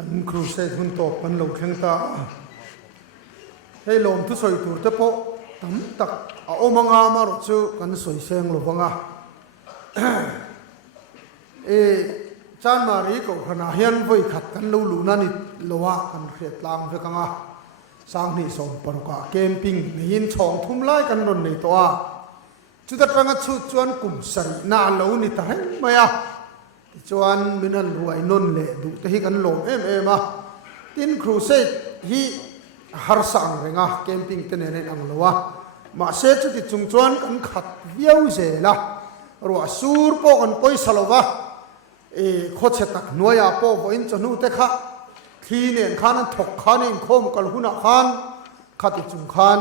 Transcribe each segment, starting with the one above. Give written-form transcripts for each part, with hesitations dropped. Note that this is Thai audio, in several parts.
กันครูเซทุนตกกันหลงแข็งตาให้ลมทุสอยตัวเตปตั้มตักเอามังอามารุจูกันสวยเสียงหลงอ่ะจานมารีก็ขณะเฮียนไว้ขัดกันลูนั่นนี่ลัวกันเขียดลางเฟกังอ่ะสร้างนี่ส่งปรุกะเกมปิ้งในยินช่องทุ่มไล่กันนนในตัวจุดตั้งชุดจวนกลุ่มสรีน่าเหลวนี่ตาเห็นไหมอ่ะจวนมินันรวยนนเละดูแต่ให้กันหลงอ่ะทินครูเซฮีฮาร์สังเรงอ่ะเกมปิ้งเตนเนนังลัวมาเซจุดที่จุงจวนกันขัดเบี้ยวเจละรัวสูรปกันปอยสลวะโคเชตักนัวยาปอวินจนูเตคะทีเนี่ยขันถกขันอินโคมกัลหุนักขันขัดจุงขัน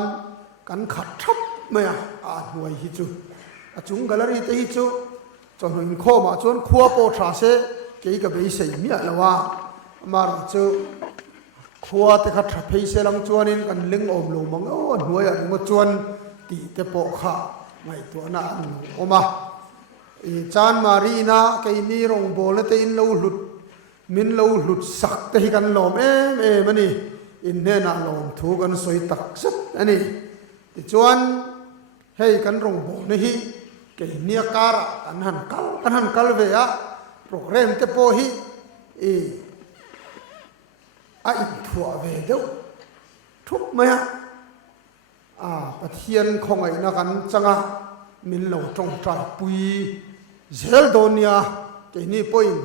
กันขัดทับเมียหน่วยฮิจูจุงกัลรีเตฮิจูจนอินโคมาจนขัวปอทราเซเกี่ยกับเบสเมียละว่ามาจูขัวเตขัดทับเฮเซลังจวนินกันลิงอมลงมังโอ้หน่วยอะไรมาจวนตีเตปอข้าไม่ตัวนั้นออกมาจานมารีนาไก่นี่รงโบลเตอินเราหลุดมินเราหลุดสักแต่กันลมมันนี่อินเนน่าลมถูกันสวยตักสักอันนี้จวนให้กันรงโบนี่ไก่เนี่ยการะกันหันกัลเวียโปรแกรมเตโปฮีอินทัวเวเดวทุกไหมฮะปะเทียนของไอ้นักกันจังอ่ะมินเราตรงใจปุยเซลโดเนียเจนี่point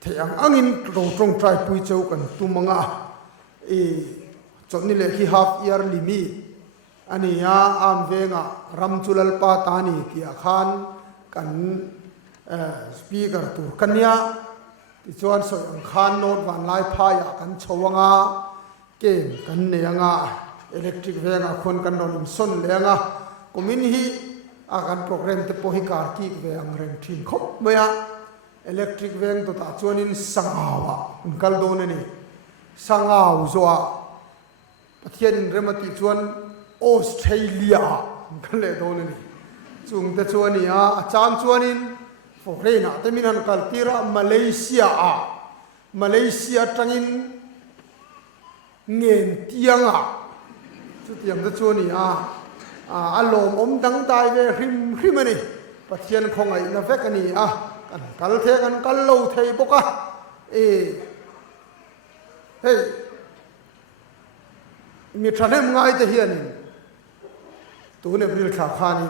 เทียงอังอินเราตรงใจปุยเจ้ากันตุมังอ่ะจนนี่เลยที่ half year limit อันนี้อันเวงอ่ะรัมจุลปาตานีที่อาคารกันspeaker ตัวกันเนียที่ชวนสอยอังคารโน้ตวันไล่พายกันชวงอ่ะเกมกันเนียงอ่ะelectric เวงอ่ะคนกันโดนส่วนเลี้ยงอ่ะก็มินฮีอาการโปรแกรมเตปหิการกีเวงเร่งทิ้งคบเมียอิเล็กทริกเวงตัวตาชวนินสังอาวะคุณกัลโดนนี่สังอาวจัวประเทศเรมาติชวนออสเตรเลียคุณกัลเลโดนนี่จุงแต่ชวนี่อาจารย์ชวนินโฟเรน่ะแต่มินันกัลติระมาเลเซียจังอินเงินเตียงสุดที่ยังแต่ชวนี่อารมณ์อมดังตายเวริมมันนี่ประเทศของไอ้นาเฟกันนี่กันกัลเทกันกัลโลเทปกะเฮ้ยมีทรานเนมง่ายแต่เฮียนี่ตัวเนี่ยบริลขาขานี่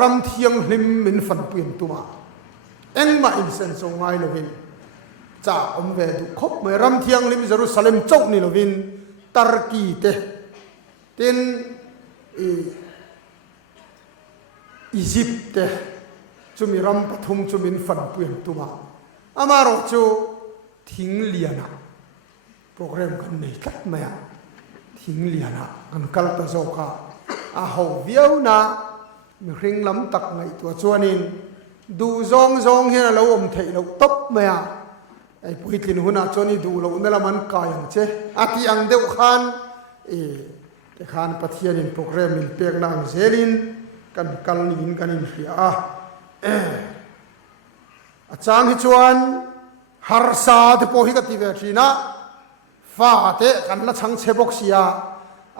รำเทียงลิมมินฟันเปลี่ยนตัวเอ็งมาอินเซนส่งง่ายเลยวินจ่าอมเวดุคบเมื่อรำเทียงลิมเยรูซาเล็มเจ้านี่เลยวินตาร์กีเตตินอียิปต์จุมีรำปฐุมจุมินฟันเปลี่ยนตัวอามาโรจูทิ้งเลียนะโปรแกรมกันนี่กัดไหมทิ้งเลียนะกันกัลตะโจกะหาวเวียวนะมีคริ่งล้ำตักไงตัวชวนินดูซองเฮียเราอมเทเราตบไหมไอ้ปุยตินหัวหน้าชวนี่ดูเราเนี่ยละมันกายังเช่ที่อังเดียวกันแต่ขานปัทยานินโปรแกรมนินเปียกนางเซลินกันกัลนินกันนินเฟียอาจารย์ฮิจวนฮาร์ซาเดโปฮิกติเวทีนะฟ้าเตกันละชังเชบกเสีย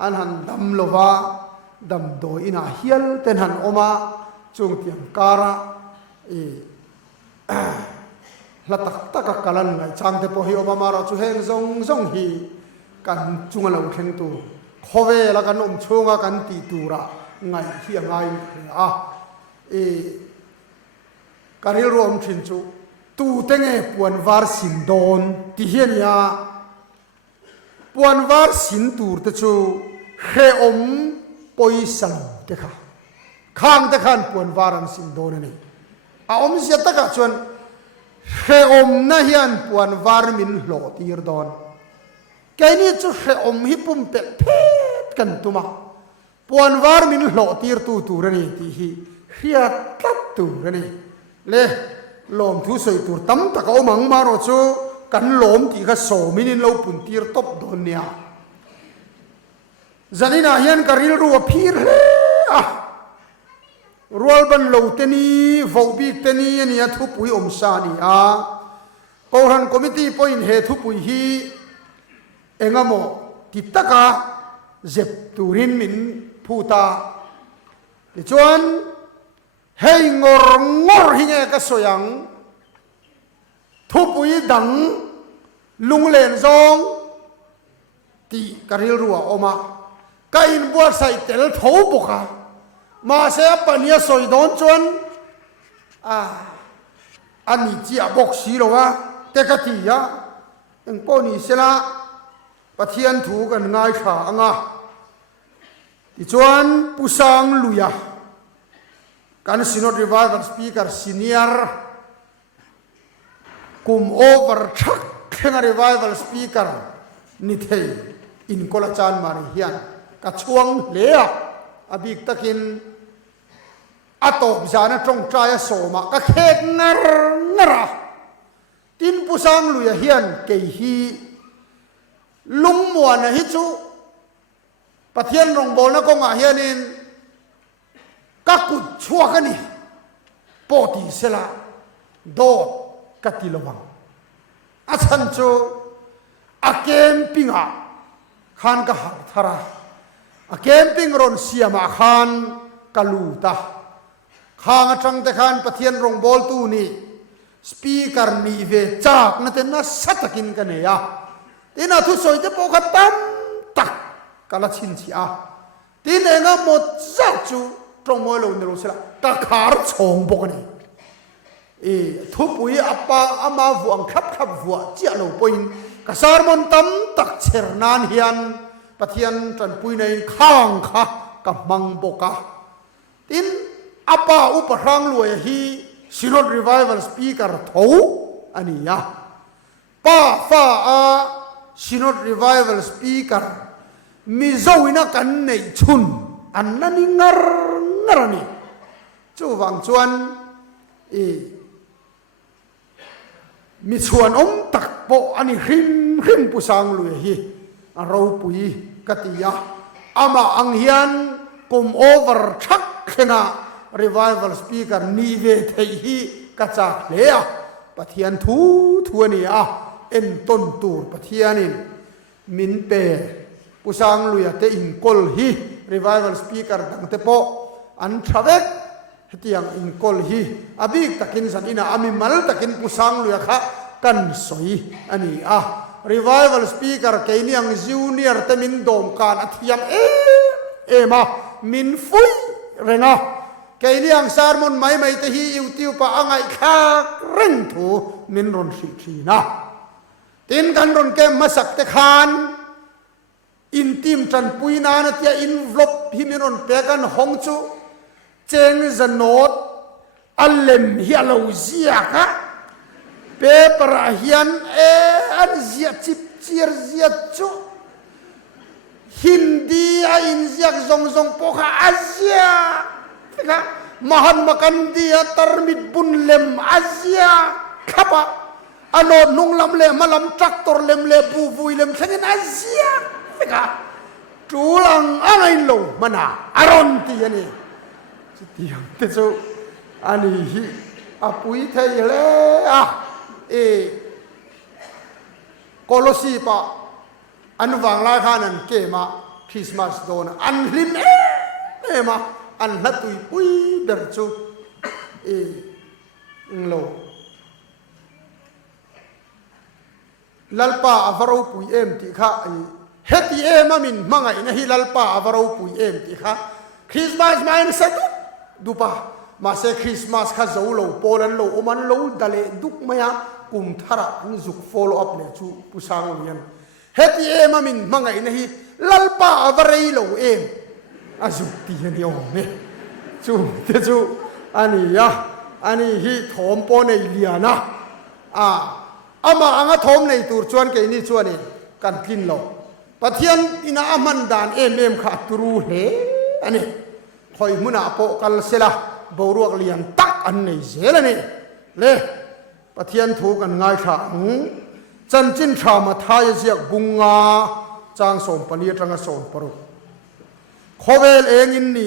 อันหันดำโลวาดำโดอินาเฮียลเต็นหันออกมาจงเตียงการะละตักกัลันไงจังเดโปฮิออกมาเราจูเฮงซงฮีกันจุงเราเข่งตัวขเวละกันชงกันตีตูระไงเฮียไงการรวมทิ้งจูตูเต็งปวนวาร์สินโดนที่เฮียนี่ปวนวาร์สินตูร์ตจูเฮอมปอยสังเตค่ะข้างเตขันปวนวาร์สินโดนนี่อมเสียตะกะชวนเฮอมน่ะเฮียนปวนวาร์มินโหลตีร์ดอนแกนี่จูเฮอมฮิปุ่มเป็ดเพดกันตุมาปวนวาร์มินโหลตีร์ตูระนี่ที่เฮียกัดตูระนี่เล่ลมทุสอยตัวตั้มตะเขามังมาโรจูกันลมที่เขาโสมินินเราปุ่นตีร์ตบโดนเนี่ยจันนี่นาเฮียนการิลรัวพีร์เล่รัวบันโลเตนีฟอบิกเตนีเนี่ยทุบวิอมซานีก็ Poran committee point he thu pui hi engamo kitaka zep turin min puta ti chuan hei ngor hi nge ka soyang thu pui dang lunglen zong ti karil ruwa oma ka in buat sai tel tho boka ma se pania soi don chuan ani chi a bok si lo wa te ka ti ya eng po ni sela pathian thu kan ngai tha anga ti chuan pusang luya kan Synod Revival speaker senior kum over thak khenga revival speaker ni thei in kolachan mari hian ka chuang lea abik takin atop jana trong traya soma ka khek ngara tin pusang luya hian ke hi lungmuan hi chu pathian rong bol na ko nga hianin ka kut chua ka ni poti sela do katilawang achan chu a campinga khan ka har thara a camping ron siama khan kaluta khang atang te khan pathian rong bol tu ni speaker ni ve chak na te na satakin ka ne ya tina thu soi te po khatam tak kala chin chi a tin enga mo za chu trong mo lo ni ro sela ka khar chong bok ni thu pui apa ama vuang khap vua chia lo poin ka sarmon tam tak chernan hian pathian tran pui nei khang kha ka mang boka tin apa uparang luai hi Synod Revival speaker tho ania pa fa a Synod Revival speaker mi zoina kan nei chun annani ngarani chu wang chuan mi chuan tak po ani hrim pusang lui hi a ro pui katia ama ang hian kum over thak khenga revival speaker ni ve thei hi kacha lea pathian thu ani a en ton tur pathianin min pe pusang lui ate in kol hi revival speaker dang te po an thavek hetiang in kol hi abik takin san ina ami mal takin pusang lui kha kan soi ani a revival speaker keiniang junior te min dom kan athiam ema min fui renga keiniang sarmon mai te hi youtube pa angai kha reng thu min ron si na tin kan ron ke masak te khan in tim tran puina na tia envelope hi min ron pe kan hong chu cheng zanot alem hi alo zia ka paper hian an zia chip chiar zia chu hindi a in ziak zong poka azia ka mahan makandia tarmit bunlem azia khapa ano nunglam le malam tractor lem le buvui lem thengin azia ka tulang angai lo mana aron ti ani tiang te chu ani hi apui thei le kolosi pa an wang lai khanan ke ma Christmas don an hlim ma an hatui pui ber chu lo lalpa avaro pui em ti kha heti emamin mangai na hi lalpa avaro pui em ti kha Christmas main satu dupa ma se Christmas kha zo lo polan lo oman lo dale duk maya kum thara ni zuk follow up le chu pusang lian heti emamin mangai na hi lalpa avarei lo em azuk ti ni o me chu te chu ani ya ani hi thom po nei liana ama anga thom nei tur chuan ke ni chuan ni kan kin lo pathian ina aman dan em kha turu he ani khoi muna po kal sela boruak lian tak an nei zelani le pathian thu kan ngai tha chan chin tha ma thai ziak bunga chang som pani tanga som paru khovel engin ni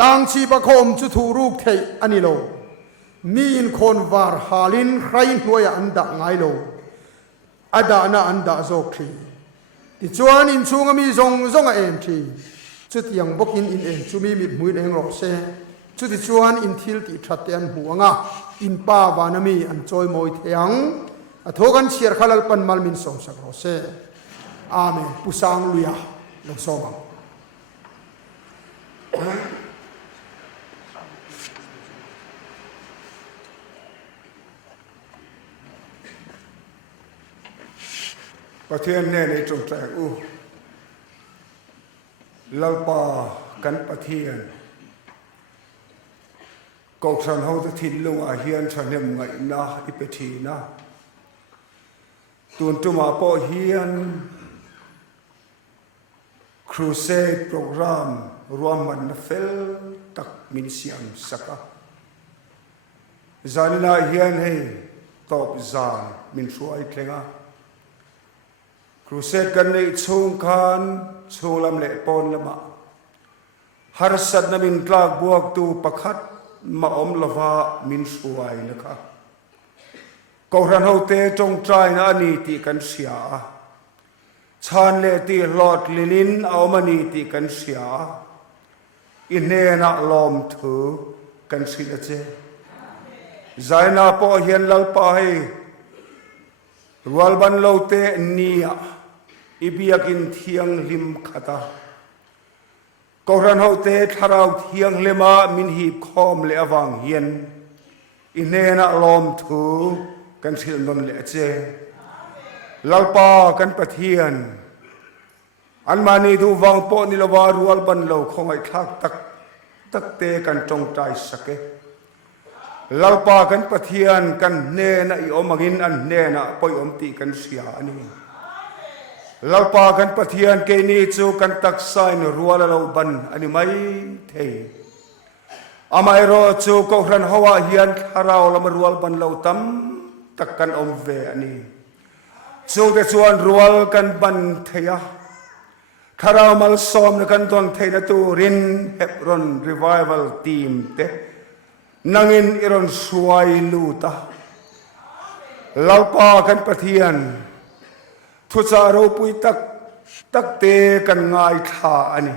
lang chi pa khom chu thu ruk thei ani lo mi in khon var halin khrain hnuaia an dah ngai lo ada na an dah zawk thi ti chuan in chunga mi zong zonga em thi chu tiang bokin in em chu mi mit muin eng ro se chu ti chuan in thil ti that te an huanga in pa wanami an choi moi theang a thogan chiar khalal pan mal min som sak ro se amen pusang luya lo somang Pathian ne nei trong trai u lalpa kan pathian kok san ho ta thin lunga hian thanem ngai na ipethi na tun tuma po hian crusade program ruaman na fel tak min siam saka zanina hian hei top zan min suai tlenga crusade kan nei chung khan chulam le pon lama har sat na min tlak buak tu pakhat ma om lova min suai lekha ko ran ho te tong trai na ani ti kan sia chan le ti lot linin awmani ti kan sia inena lom thu kan sila che zaina po hian lalpa hei rualban lo te nia ibiakin thiang lim khata koran ho te tharau thiang lema min hi khom le awang hian inena lom thu kan sil non le che lalpa kan pathian an mani du wang po ni lawa rualban lo khongai thak tak te kan tong tai sake lalpa kan pathian kan ne na I omangin an ne na poi om ti kan sia ani lalpa kan pathian ke ni chu kan tak sai no ruala lo ban ani mai thei amai ro chu ko ran hawa hian tharau lam rual ban lo tam tak kan om ve ani chu te chuan rual kan ban theia tharau mal som na kan ton theina tu rin Hebron revival team te nangin iron suai luta lalpa kan pathian thucharo pui tak te kan ngai tha ani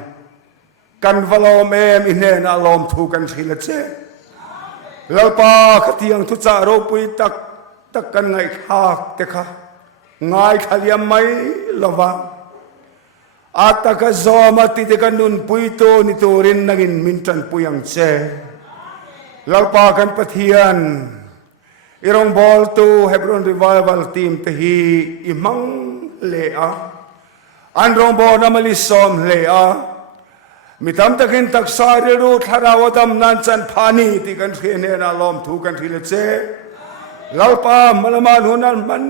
kan valom em ine na lom thu kan thila che lalpa khatiang thucharo pui tak kan ngai tha te kha ngai thaliam mai lova ataka zoma ti te kan nun pui to ni turin nagin mintan puyang che lalpa kan pathian irong bol tu Hebron revival team te hi imang lea an rong bo namali som lea mitam takin taksari ru tharawatam nan chan phani ti kan thene na lom thu kan thile che lalpa malaman hunan man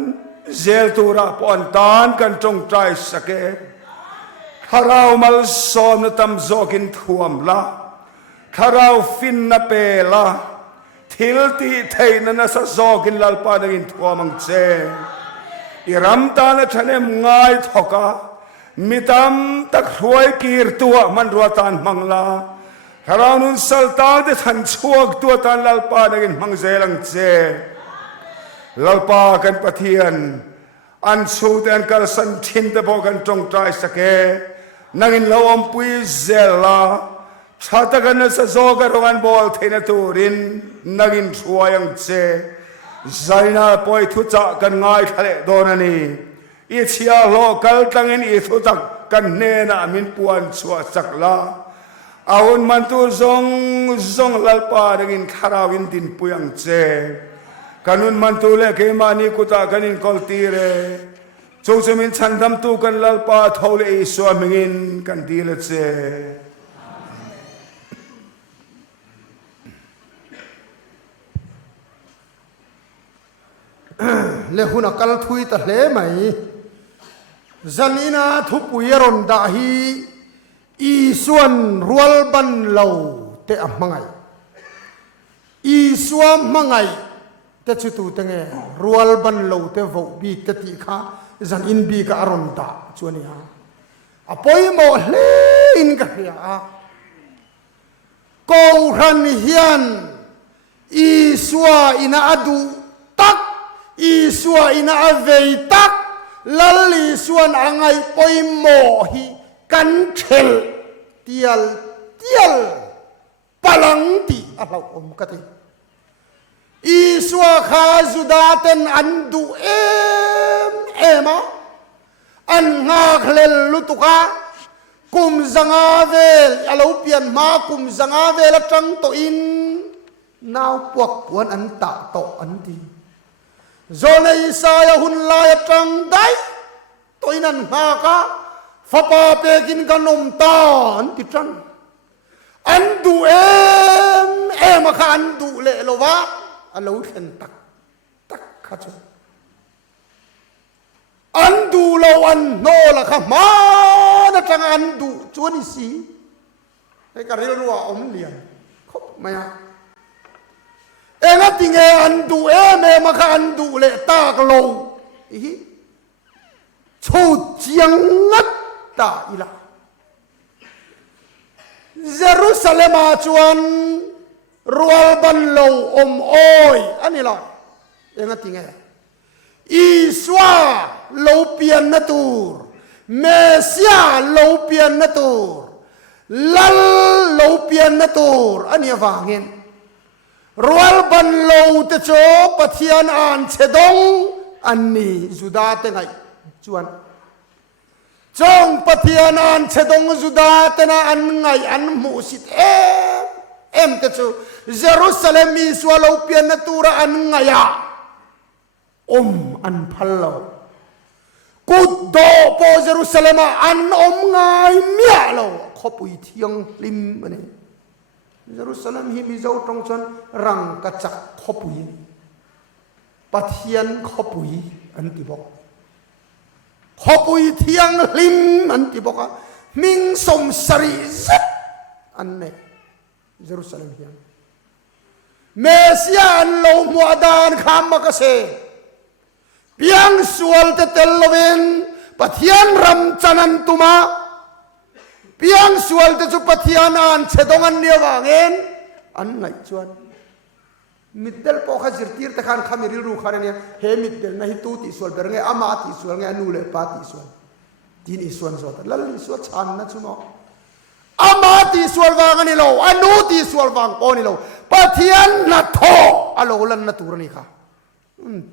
zel tura pon tan kan tong trai sake tharau mal som na tam zokin thuam la tharau fin na pela thil ti theina na sa zokin lalpa nagin thuamang che iram ta na thanem ngai thoka mitam tak huai kir tua man ruatan mangla haraunun salta de than chuak tua tan lalpa nagin mangzelang che lalpa kan pathian an chu ten kal san thin te bo kan tong trai sake nangin lawam pui zela chata kan sa zoga rongan bol theina turin nagin chuayang che zaina poi thucha kan ngai thale donani I chia lo kal tangin I thutak kan ne na min puan chua chakla awun mantur zong lalpa nagin kharawin din puyang che kanun mantule ke mani kuta kanin koltire chungsumin chandam tu kan lalpa thole I swamingin kan dile che le huna kal thui ta hle mai zanina thupuyeron da hi I suan rual ban lo te amangai I suam mangai te chutu tenge rual ban lo te vo bi te ti kha zan in bi ka aron da chuani ha apoi mo hle in ka ya ko ran hian อีสัวอินาอดูตักอีสัวอินาอเวตักลัลลีส่วนอังไงปอยโมหิกันเชลเตียลปลังตีอะไรอมกันอีสัวข้าจุดาเต็นอันดูเอ็มอันงาเคลลุตุกากุมจังอาเวลอาลูเปียนมากุมจังอาเวลจังโตอินนาวปวกปวนอันตะโตอันดีโจเลสายหุ่นลายจังได้ตัวนั้นหากะฟ้าป่าเปกินกันนมตาอันติดจันอันดูเอ็มข้าอันดูเละโลวะอาลูเห็นตักข้าจอันดูเราอันโนละข้ามานะจังอันดูจวนสีให้การเรียนรู้ว่าอมเลียนครบไหมอ่ะเอ็งติงเออันดูเมมาข้าอันดูเละตากโลอีชูเจียงงัดตาอีละเยรูซาเล็มจวนรัวบันโลอมโอยอันนี้ละเอ็งติงเออีสวาโลเปียนนตูร์เมเซียโลเปียนนตูร์ลัลโลเปียนนตูร์อันนี้ฟังเห็นรัวบันโลตะโจปะเทียนอันเชดงอันนี้จุดาเตไงจวนจงปะเทียนอันเชดงจุดาเตนะอันไงอันมุสิตเอ็มตะโจเยรูซาเล็มมีสวาโลเปียนนตูร์อันไงอะอันพัลโลกุดโดโปเยรูซาเล็มอันไงเมียโลขบุยเทียงลิมอันนี้เยรูซาเล็มฮิมิเจ้าตรงชนรังกระจักขบุยปะเทียนขบุยอันที่บอกขบุยเทียงลิมอันที่บอกมิงสมสรีซอันนี้เยรูซาเล็มเฮียงเมสยาอันโลมัวดานขามมากเสเพียงส่วนเตลเวนปะเทียนรำจันตุมาเพียงส่วนเตจุปะเทียนอันเชดงอันเนียวางเงินอันไหนชวนมิดเดิลพอขจิรตีร์ตะขันขมิริรูขานเนี่ยเฮมิดเดิลนะฮิตูติส่วนเบรเงอามาติส่วนเงนูเลปาติส่วนทีนี้ส่วนส่วนแล้วนี่ส่วนชันนะชุนออามาติส่วนวางนี่เราอนูติส่วนวางปอนี่เราปะเทียนนัทโตอโลลันนัตูรนี่ค่ะ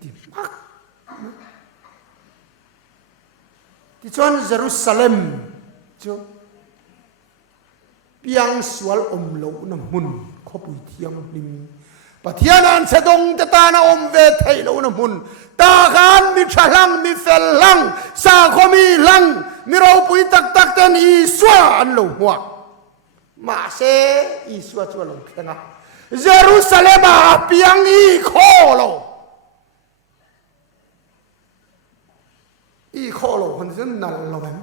ติมักที่ชวนเยรูซาเล็มจูเพียงสวลโลน้ำมุนขบุยเทียงลิมปะเทียนันเสดงจะตานาเวทไทโลน้ำมุนตาขานมีฉลังมีเฟลลังสาขมีลังมีเราปุยตักเตนอีสวาอันโลหัวมาเซอีสวาชัวโลเข่งเยรูซาเล็มเพียงอีโคโลอีโคโลคนซึ่งนั่นเราเห็น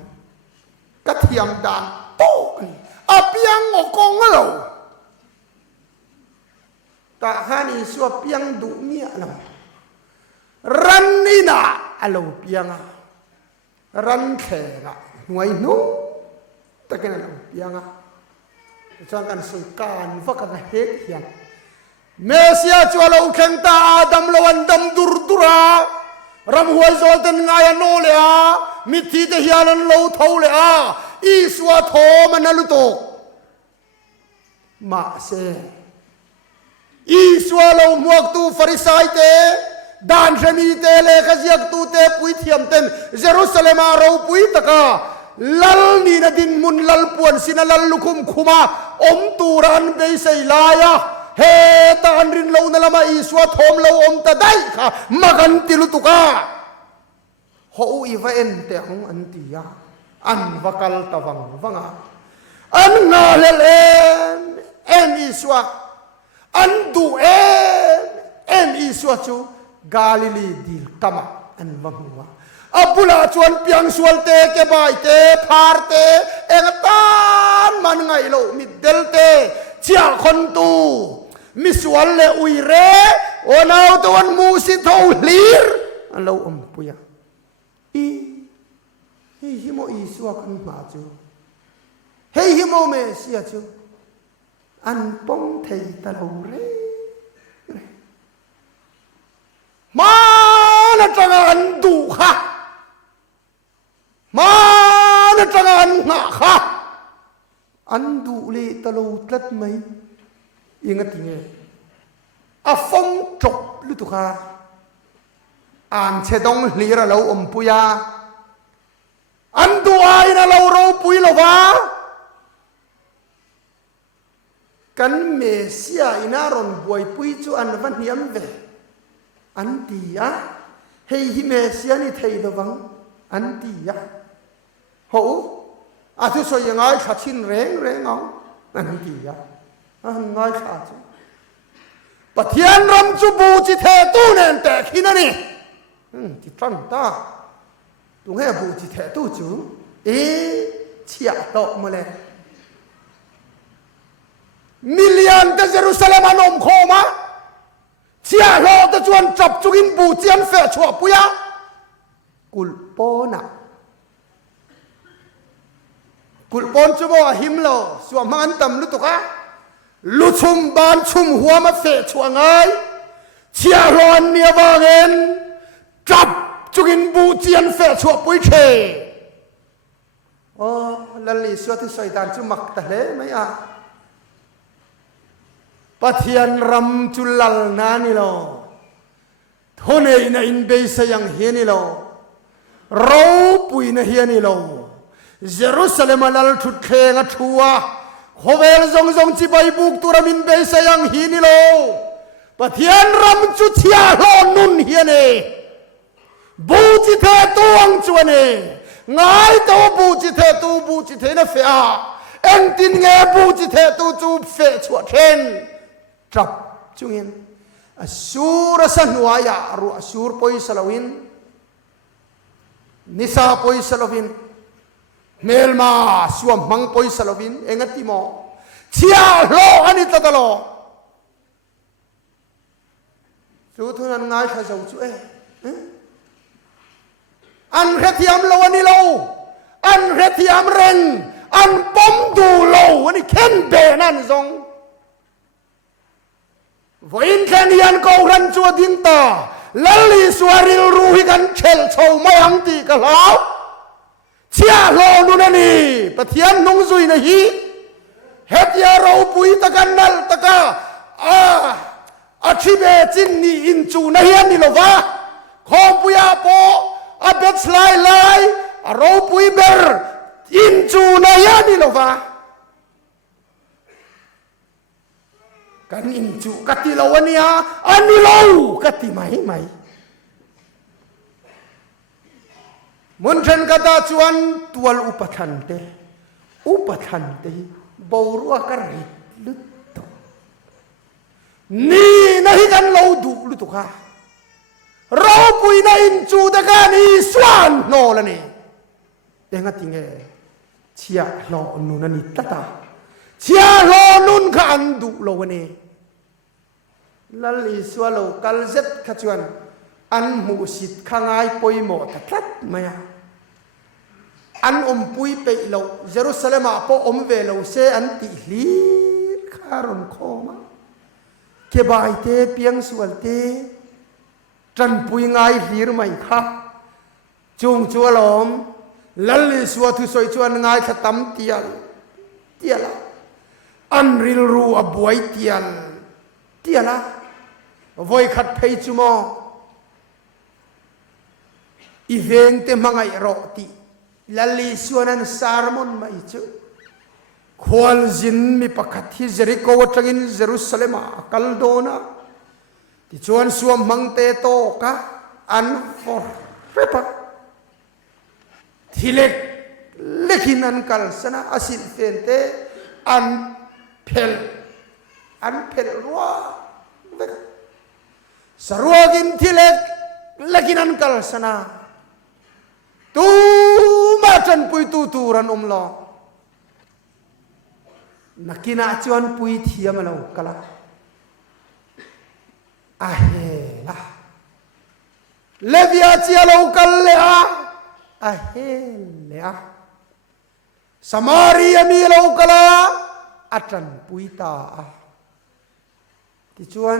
กระเทียมด่างโต้กันเปียงอกงเราแต่ข้านี่ชัวเปียงดุเมียเรารันนี่นะเราเปียงรันแข่งหน่วยนู้แต่กันเราเปียงจังกันสุการฟักกันเฮ็ดเฮียนเมสยาชัวเราแข่งตาดำละวันดำดุรารำหัวโจลตันไงโนเลยมิทีเทียนันโลเท่าเลยอีสวะโทมันนั่นลุโตมาเซอีสวะโลมวกตูฟาริสัยเตดานชนีเตเลขยักตูเตปุยเทียมเต็นเยรูซาเล็มเราปุยตะกาลัลนีนดินมุนลัลปวนสินลัลลุคุมคุมาตูรันเบยไซลายะเฮตาอันรินโลนละมาอีสวะโทมโลตะได้ค่ะมากันติลุตุกาหูอีเวนเตะของอันตียาอันวักลตะวังวังอันนาเลเลนอีสวะอันดูนอีสวะจูกาลิลีดิลกามาอันวังวะอับบุลาชวนเปียงสวลเตเกบายเตพาร์เตเองตานมันไงโลมิดเดลเตเชียคนตูมิสวลเลอุยเรโอนาวตวันมูสิทาวลีร์อันเราปุยฮิโมอีสวะกันมาจูฮิโมเมเซียจูอันปงเทยตะเราเร มานะจังอันดูค่ะมานะจังอันหงะค่ะอันดูเลยตะโลตัดไหมยังไงติงเงอาฟงจบลุตุค่ะอ่านเชดงลีระเราอมปุยาอันดูไอ้นะเราปุยละวะกันเมเซียอินารอนบวยปุยจูอันวันยามเวอันดีอะเฮ้ยเมเซียนี่เทยระวังอันดีอะโหอาทุสยังไงขัดชินเร่งเอาอันดีอะอันง่ายขาดปะเทียนรำจูบูจิเทตู้เนนแต่ขี้นั่นนี่จิตรันตาตรงให้บูจิเทตู้จูเชียตอกมาเลยมิลเลียนแต่เยรูซาเล็มนมโคมาเชียโลตะจวนจับจุกินบูเจียนเฟะชัวปุยะกุลปนะกุลปนจูบว่าหิมโลสวมมันตำลุตุกะลุชุมบานชุมหัวมาเฟะชัวไงเชียโลนเนียวางเงินจับจุกินบูเจียนเฟะชัวปุยเชลัลลีสวที่สอยดานจุมักตะเลไม่อะปะเทียนรำจุลลนานี่โลทนเองอินเบย์สยังเฮียนี่โลเราปุยนะเฮียนี่โลเยรูซาเล็มลัลทุเทงะทัวโคเวลซงจิบายบุกตุรามินเบย์สยังเฮียนี่โลปะเทียนรำจุเทียโลนุนเฮียนี่บูจิเทตัวงจวนเองง่ายตัวบูจิเทตูบูจิเทนเฟียเอ็นตินเงบูจิเทตูจูเฟชัวเทนจับจุงเงินอสูรสันวายารูอสูรปอยสลาวินนิสาปอยสลาวินเมลมาสวมมังปอยสลาวินเองติโมเชียโลอันนี้ตะโลสูทุนันง่ายข้าจะจุอันเรทิยมโลวันนี้โลอันเรทิยมเร่งอันปมดูโลวันนี้เข้มเบนันซงวินแค่นี้อันกูรันจัวดินตาลัลลีสวาริลรูฮิกันเชลโชไม่อังตีกันแล้วเชียโลนุนันนี่ปะเทียนนุ่งซุยนะฮีเฮติยาเราปุยตะกันนัลตะกาอาชีเบจินนี่อินจูนะฮีอันนี่โลวะคอมปุยาโปอาเบสไลเราปุยเบอร์อินจูนะฮีอันนี่โลวะกันอินจูกัติลาวันนี้อันนี้เรากัติไม่มุนเชนกตาจวนตัวอุปทันเตบอรัวกระริลุตโตนี่นะฮิกันเราดูลุตุค่ะเราปุยนะอินจูตะกานีสวานโนละนี่เองติงเอเชียโลนุนันิตตาเชียโลนุนขันดูโลวันนี้ลัลลีสวาโลกัลเซ็ตขจวนอันมูสิตข้างไอปอยหมดทัดไหมอันปุยไปโลเยรูซาเล็มปอเวโลเซอันติลีคารอนโคมาเก็บไอเตเปียงสวลเตจันปุยไงลีร์ไม่ค่ะจงชัวลมลัลลีสวาทุสอยชวนไงขตัมเตียลอันริลรูอบวยเตียละวอยขัดเพย์จุโมอีเวนต์มังไงรอตีลัลลีสวนันซาร์มอนมาอิจูควอลจินมีปะคัดที่เจริโกวัตกินเยรูซาเล็มกัลโดนาที่ชวนสวมมังเตโตกะอันฟอร์เรปะที่เล็กินันกัลสนะอาศิลเฟนเตอันเพลรัวสรัวกินที่เล็กินันกัลสนะตูมาจันปุยตูรันลอนักกินอาจวนปุยเทียมเรากะละอาเฮละเลวิอาเจียเรากะเลยอาเฮเลยสมารียมีเรากะละอาจันปุยตาที่ชวน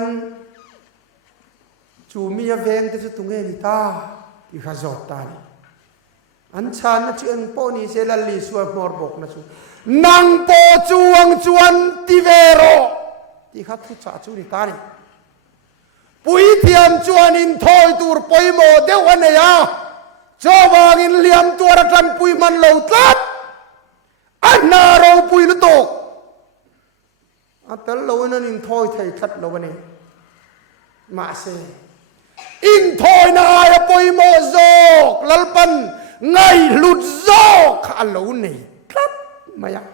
จูมีเวงแต่จะตุงเอนิตาที่ข้าจอดตานี่อันชานะชื่อปอนี่เซลลีสวมอร์บกนะจูนังโปจวงจวนติเวโรที่ข้าทุจาจูนิตานี่ปุยเทียมจวนอินทอยตูร์ปอยโมเดวันเนียจาวางินเลียมตัวรักันปุยมันเหลาตัดอันนาเราปุยลุโตอัตลเรานั่นอินทอยไทยทัดเราวันนี้มาเซอินทอยนายปอยโมโซกลัลปันไงลุดโซกขันเราเนี่ยครับมายัง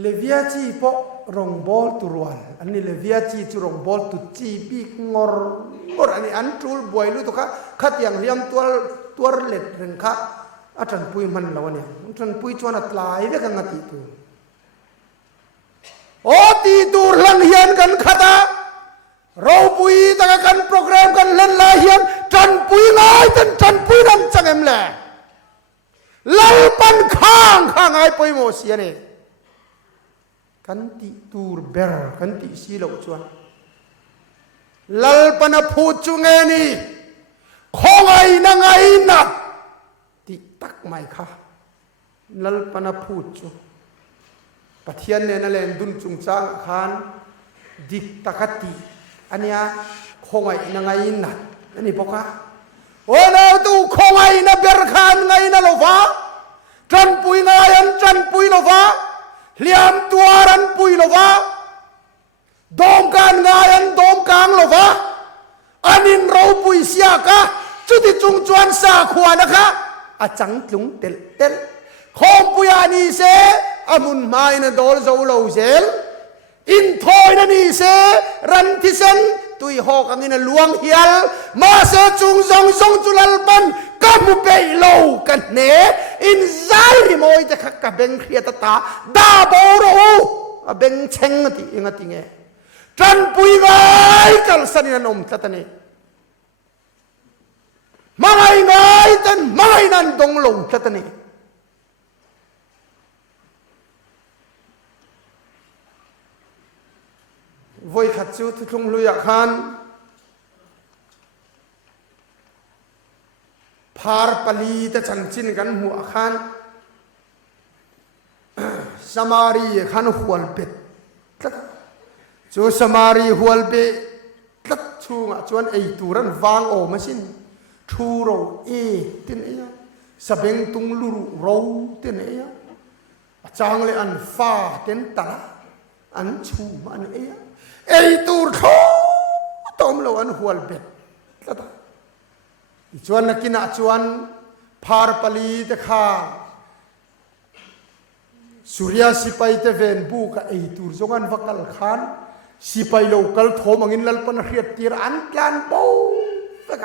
เลเวียจีปอรองบอลตุรวันอันนี้เลเวียจีจุรองบอลตุจีบีงอร์อันนี้อันทูลบวยรู้ตัวค่ะขัดอย่างเลี้ยงตัวเล็ดเรื่องค่ะอาจารย์ปุยมันแล้วเนี่ยอาจารย์ปุยชวนอัตลายเรื่องงานตีตัวโอ้ตีตัวลันเฮียนกันขัดเราปุยตั้งกันโปรแกรมกันลันลาเฮียนจันปุยง่ายจันปุยนั่นจังเอ็มแหละลัลปันข้างไอ้ปุยโมเสียเนี่ยกันติตูร์เบอร์กันติสีเหลาชวนลัลปนาพูดจุงเอนี่ของไอ้นังไอ้นักติตักไม่ค่ะลัลปนาพูดจุปะเทียนเนี่ยนั่นแหละดุนจุงจางขานดิกตะกัติอันเนี้ยของไอ้นังไอ้นักอันนี้พอค่ะโอ้เราตูของไอ้นับเบอร์ขานไงนั่นหรอวะจันปุยไงอันจันปุยหรอวะเลี้ยมตัวรันปุยหรอวะดอมการงานดอมกลางหรอวะอันนี้เราปุยเสียกะจุดที่จุงจวนสาขวานะคะอาจังตุงเตลของปุยานีเสอามุนไม่นะดอลโซโลเซลอินทอยนันีเสรันทิเซนตุยหอกอันนี้นะลวงเฮียลมาเสจุงซงจุลลปันกัมุเปยโลกันเนอินใจมอยจะขักกับเบงเครียตตาดาโบโรเบงเชงติยังติเงจันปุยไงกัลสันนันอมตะตะเนมาไงไงจันมาไงนันดงลงตะตะเนวัยขัดจูทุกงลุยขันพาร์ปลีแต่ฉันจินกันหัวขันสมารีขันหัวเป็ดจูสมารีหัวเป็ดตัดชูงจวนไอตูรันวางโอมาสินชูโรเอตินเอยสเบงตุงลูโรตินเอยจางเลยอันฟ้าเต็นตาอันชูมันเอยไอตูร์ท้อต้มเราอันหัวเป็ดตัดจวนนักกินจวนพาร์ปลีเตข้าสุริยาสิไปเตเวนบุกไอตูร์จงอันวักกัลขานสิไปโลกัลโถมังอินลัลปนเรียดตีรอันกลานปูสัก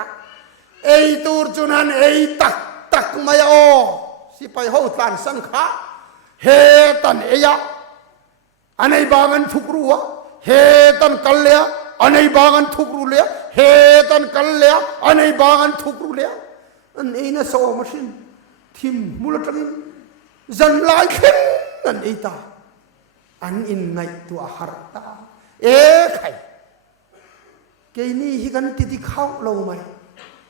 ไอตูร์จุนันไอตักไม่โอสิไปหูตันสังขาเฮตันเอยะอันไหนบางอันทุกรัวเฮตันกัลเลียอันไหนบางอันทุกรูเลียเฮตันกัลเลียอันไหนบางอันทุกรูเลียอันนี้นะโซมาชินทิมมุลตันจันลายขึ้นนั่นไอตาอันอินไงตัวหาร์ตาใครเกนี่ฮิกันติดข้าวเราไหม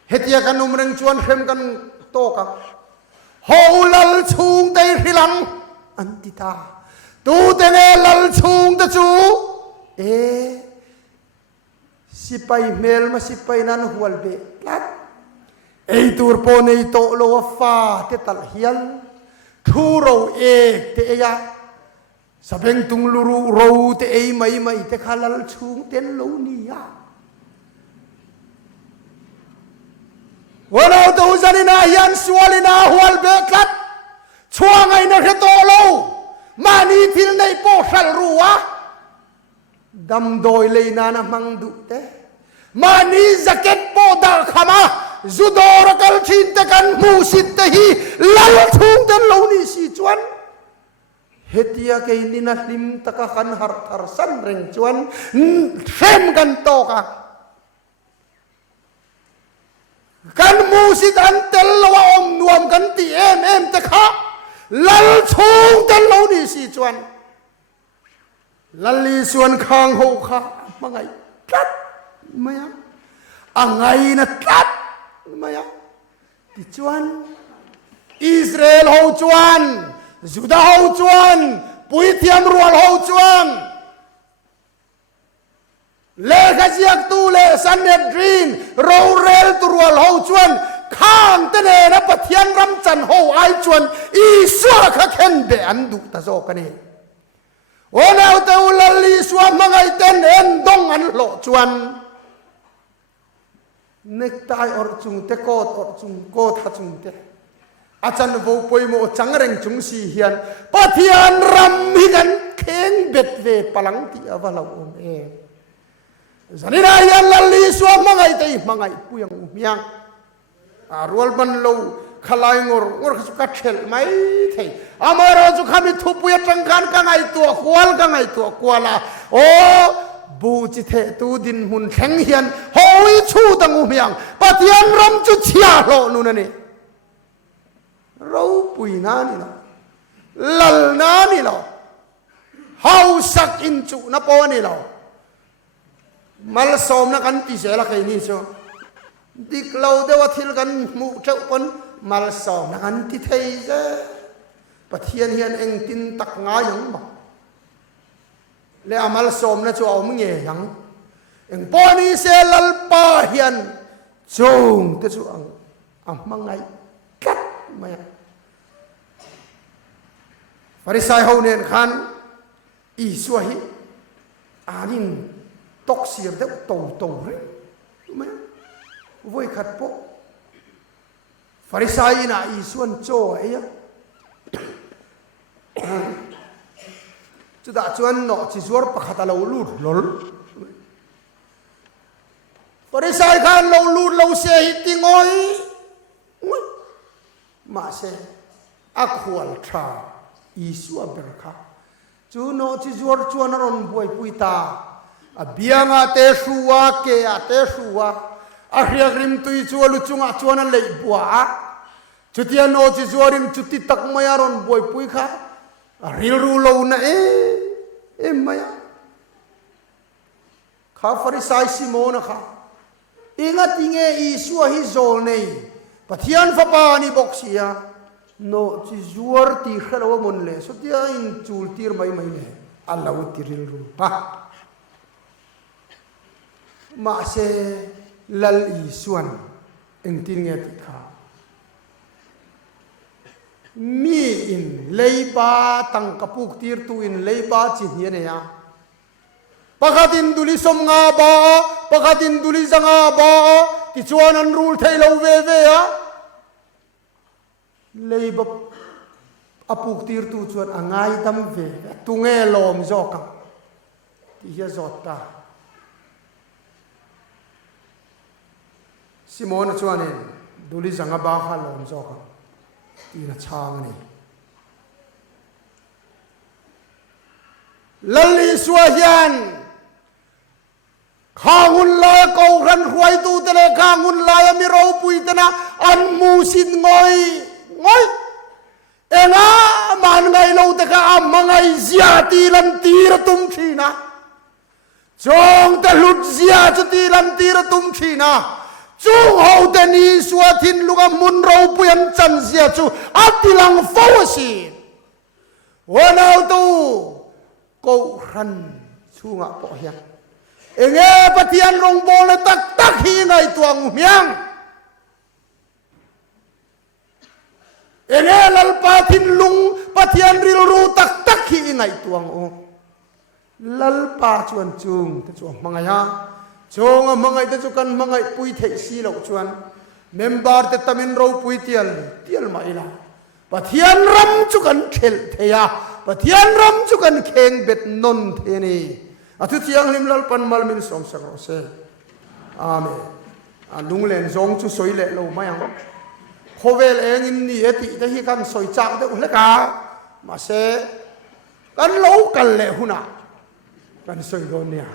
เฮียกันนุ่มเริงชวนเข้มกันโตกันฮอลัลชุงเตยฮิลังอันติตาตูเตเนลัลชุงตะจูสิไปเมลมาสิไปนันหัวเบลัดตูร์ปนไอโตโลวฟ้าเตตัลเฮียลทูโรเเตยะสเปงตุงลูรูโรเตไม่เตขาลัลชุงเตนโลนียาวันเอาตัวจันนายันสวาลินาหัวเบลัดช่วงไงนะเฮโตโลมานีทิลในโปสัลรัวดำโดยเลยนามังดุเตมานีสเก็ตโปดาขมาจุดอร์กัลชินตะกันมูสิตฮีลัลทุงเตนโลนีสิจวนเฮติยาเกนินัลิมตะกันหาร์สันเริงจวนเข็มกันโตกันมูสิตันเตลวอมนวมกันตีเอ็มตะคะลัลทุงเตนโลนีสิจวน ลัลลีส่วนข้างหูข้ามาไงตัดมายังไงนะตัดมายังติจวนอิสราเอลหูจวนยูดาห์หูจวนปุยเทียมรัวหูจวนเลขเจียกตูเลสันเนดรีนโรเรลตัวรัวหูจวนข้างตะเนนะปะเทียนรำจันหูไอจวนอีสัวขะเข็นเบอันดุตะโซกันเองโอ้แล้วแต่อุลลีสวามังไอเต้นเอ็นดงอันโลจวนเนกตายอรจุงเตโกดอรจุงโกดฮัจุงเตอาจารย์วูปวยโมจังเร่งจุงสีเฮียนปะเทียนรำฮิกันเข่งเบ็ดเวพลังที่อวลาอมเอสันนิษฐานลลีสวามังไอเตยมังไอปุยังอุมยังอารวลบันโลขลายงอร์ขสุกัดเชลไม่เทอามารจุขามิทุบยจังกันกังไอตัวควลกังไอตัวควลาโอบูจิเทตูดินมุนแข็งเฮียนโฮยชูตังอุมยังปะเทียนรำจุเชียโลนูนนี่เราปุยนานี่ละลัลนานี่ละเฮาสักอินจุนับวันนี่ละมัลสอมนักันติเสละใครนี่ชัวดิกเราเดวัทิลกันมุเจ้าปนมัลสอมนักันติเทยเจปะเทียนเฮียนเองตินตักงายังบ่และอามัลสอมนะชัวเอามึงเงี้ยยังเองปอนี่เซลัลปาเฮียนจงเตชัวมังไงกัดมาฟาริสัยเขาเนี่ยขันอีสวยอานินตกเสียเด็กโตเลยรู้ไหมวัยขัดปกฟาริสัยน่ะอีส่วนโจ้ไอ้ยะจุดอาจวนเนาะจิจวรปะขัดเราลูดลลฟาริสัยขันเราลูดเราเสียหิติงอยมาเสอักวลทราอีสัวเบรคาจูโนจิจวรจวนรอนบวยปุยตาเบียงอาเตชัวเกอาเตชัวอาเรียกริมตุยจวลุจุงอาจวนนั่นเลยบัวจุดยาโนจิจวริมจุดที่ตักมายารอนบวยปุยค่ะริลรูโลนะมายาข้าฟาริสัยซิโมนะค่ะอิงติงอีสัวฮิโซลเนยปะเทียนฟ้าปานี่บอกเสียโนจิจวรตีขลาวมุนเลยสุดที่อินจูลตีร์ไม่เนี่ยอัลลอฮฺตีริลรูปะมาเสลัลอีส่วนเอ็งติงเงติขามีอินเลยบาตังกปุกตีร์ตูอินเลยบาจิเนียเนี่ยปะกาดินดุลิสมงาบาปะกาดินดุลิจังาบาที่ชวนนันรูลเทลเอาเวอะเลยบอปุกตีร์ตูชวนง่ายดำเวตุงเอลอมจอกังที่จะจอดตาซิโมนชวนเองดูลิจังบาฮาลอมจอกังที่น่าช่างนี่ลัลลีสวายันข้าหุนลายกูรันหวยตูเตเลข้าหุนลายมีเราปุยตนะอันมูสินงอยเอ็งมันไงเราแต่ข้ามังไงเสียตีลันตีระตุมชีนะจงแต่หลุดเสียจะตีลันตีระตุมชีนะจงเอาแต่นี้สวทินลูกมุนเราปุยันจันเสียจูอัติลังฟาวสิวันเอาตูกูรันชูงะปะยังเอ็งปะเทียนรงโบเลยตักฮีไงตัวงเมียงเอ็งลัลปาทินลุงปะเทียนริลรูตักฮีไงตัวงลัลปาชวนจุงแต่ชวนมังไงฮะจงมังไงแต่จุกันมังไงปุยเทสีเราชวนเมมบาร์แต่ตามินเราปุยเทียลมาอีละปะเทียนรำจุกันเขลเทียปะเทียนรำจุกันเข่งเบ็ดนนเทนีอาทิตย์ยังลิมลัลปันมัลมินสมสักรเซอาเมนลุงเล่นจงจุสวยเล่เราไม่ยังโคเวลเองอินนี่เอติแต่ที่กันสวยจักแต่อุลกามาเซกันเล่ากันเล่หุนะกันสวยโดนเนี่ย